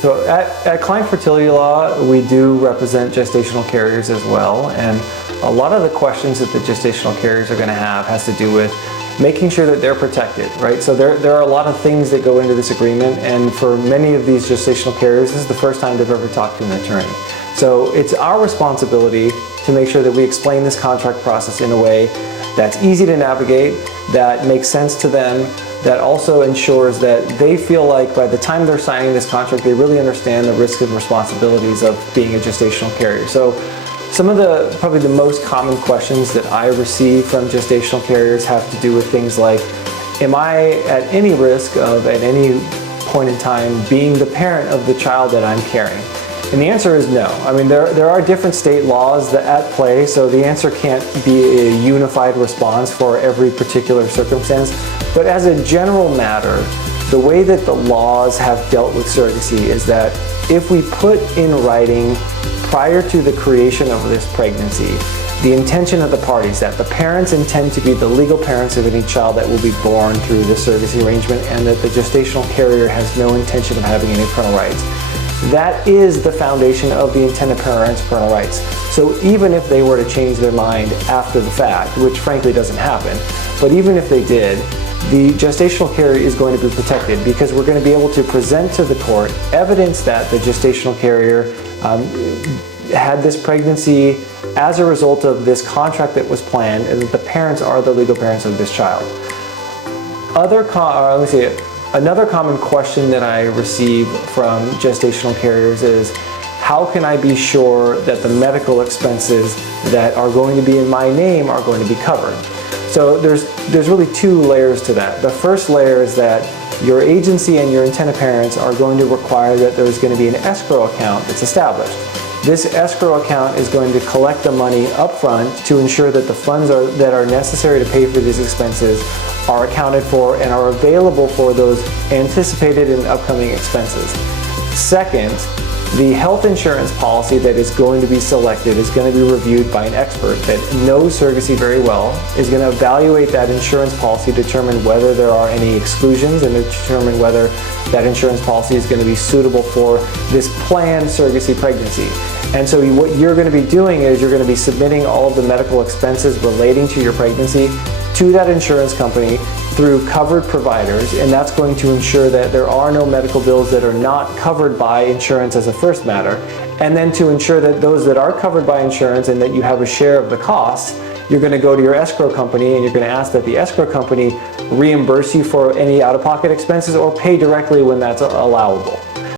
So at Client Fertility Law, we do represent gestational carriers as well, and a lot of the questions that the gestational carriers are going to have has to do with making sure that they're protected, right? So there are a lot of things that go into this agreement, and for many of these gestational carriers, this is the first time they've ever talked to an attorney. So it's our responsibility to make sure that we explain this contract process in a way that's easy to navigate, that makes sense to them, that also ensures that they feel like by the time they're signing this contract, they really understand the risks and responsibilities of being a gestational carrier. So some of probably the most common questions that I receive from gestational carriers have to do with things like, am I at any risk of, at any point in time, being the parent of the child that I'm carrying? And the answer is no. I mean, there are different state laws that at play, so the answer can't be a unified response for every particular circumstance. But as a general matter, the way that the laws have dealt with surrogacy is that if we put in writing prior to the creation of this pregnancy the intention of the parties, that the parents intend to be the legal parents of any child that will be born through the surrogacy arrangement, and that the gestational carrier has no intention of having any parental rights. That is the foundation of the intended parents' parental rights. So even if they were to change their mind after the fact, which frankly doesn't happen, but even if they did, the gestational carrier is going to be protected because we're going to be able to present to the court evidence that the gestational carrier had this pregnancy as a result of this contract that was planned, and that the parents are the legal parents of this child. Another common question that I receive from gestational carriers is, how can I be sure that the medical expenses that are going to be in my name are going to be covered? So there's really two layers to that. The first layer is that your agency and your intended parents are going to require that there's going to be an escrow account that's established. This escrow account is going to collect the money up front to ensure that the funds that are necessary to pay for these expenses are accounted for and are available for those anticipated and upcoming expenses. Second, the health insurance policy that is going to be selected is going to be reviewed by an expert that knows surrogacy very well, is going to evaluate that insurance policy, determine whether there are any exclusions, and determine whether that insurance policy is going to be suitable for this planned surrogacy pregnancy. And so what you're going to be doing is you're going to be submitting all of the medical expenses relating to your pregnancy to that insurance company through covered providers, and that's going to ensure that there are no medical bills that are not covered by insurance as a first matter. And then to ensure that those that are covered by insurance and that you have a share of the costs, you're going to go to your escrow company and you're going to ask that the escrow company reimburse you for any out-of-pocket expenses or pay directly when that's allowable.